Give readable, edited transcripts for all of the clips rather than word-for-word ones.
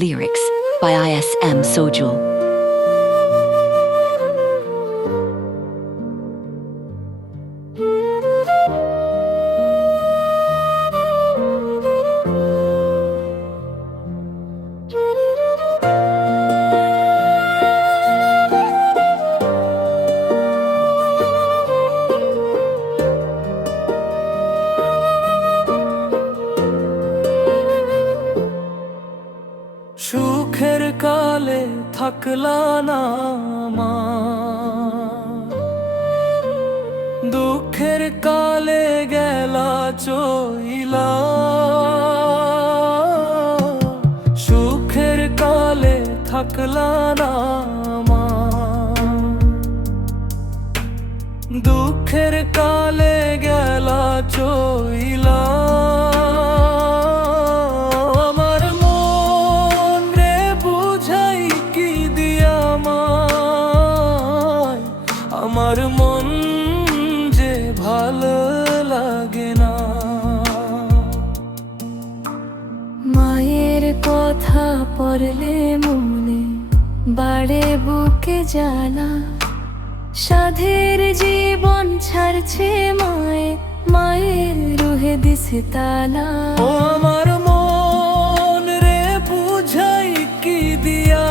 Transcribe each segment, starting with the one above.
Lyrics by ISM Sojul. সুখের কালে থাকলা না মা, দুঃখের কালে গেলা চইলা। সুখের কালে থাকলা না মা, দুঃখের কালে গেলা চইলা। আমার মন যে ভালো লাগে না। মায়ের কথা পড়লে মনে বাড়ে বুকে জ্বালা। সাধের জীবন ছাড়ছে মায়ে, মায়ের রুহে দিছে তালা। ও আমার মন রে বুঝাই কি দিয়া,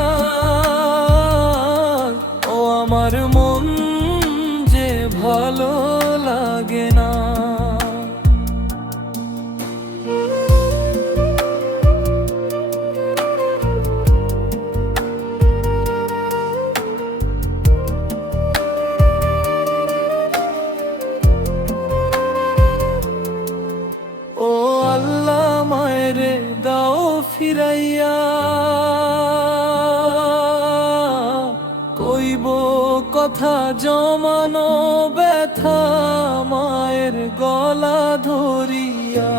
ও আমার মন যে ভালো লাগে না। ও আল্লাহ মায়েরে দাও ফিরাইয়া, কইব কথা জমানো ব্যথা মায়ের গলা ধরিয়া।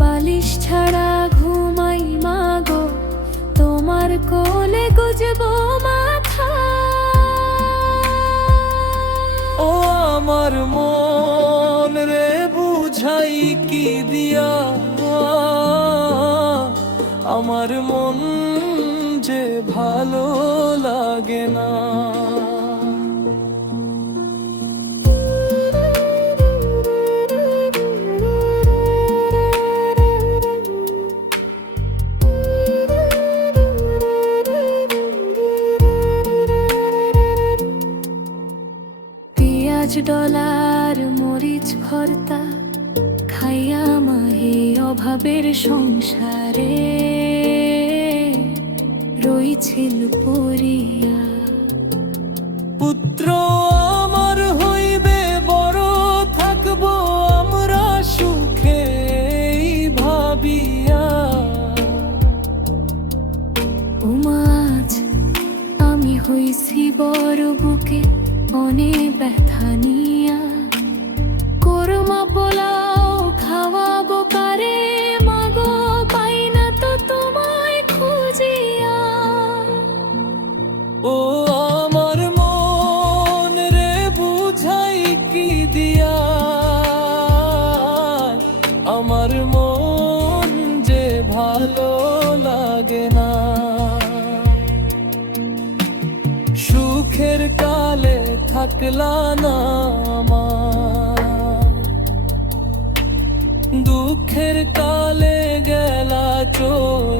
বালিশ ছাড়া ঘুমাই মাগো, তোমার কোলে গুজবো মাথা। ও আমার মন রে বুঝাই কি দিয়া, আমার মন যে ভালো লাগে না। পেঁয়াজ ডলার মরিচ ভর্তা খাইয়া মাহে অভাবের সংসারে রইছিল পড়িয়া। পুত্র আমার হইবে বড়, থাকবো আমরা সুখে ভাবিয়া। উমাজ আমি হইছি বড় বুকে অনেক ব্যথা নিয়া। কোরমা পোলাও খাওয়াবো কারে মাগো, পাই না তো তোমায় খুঁজিয়া। ও আমার মন রে বুঝাই কি দিয়া, আমার মন যে ভালো লাগে না। সুখের কালে থাকলা না মা, দুঃখের কালে গেলা চই।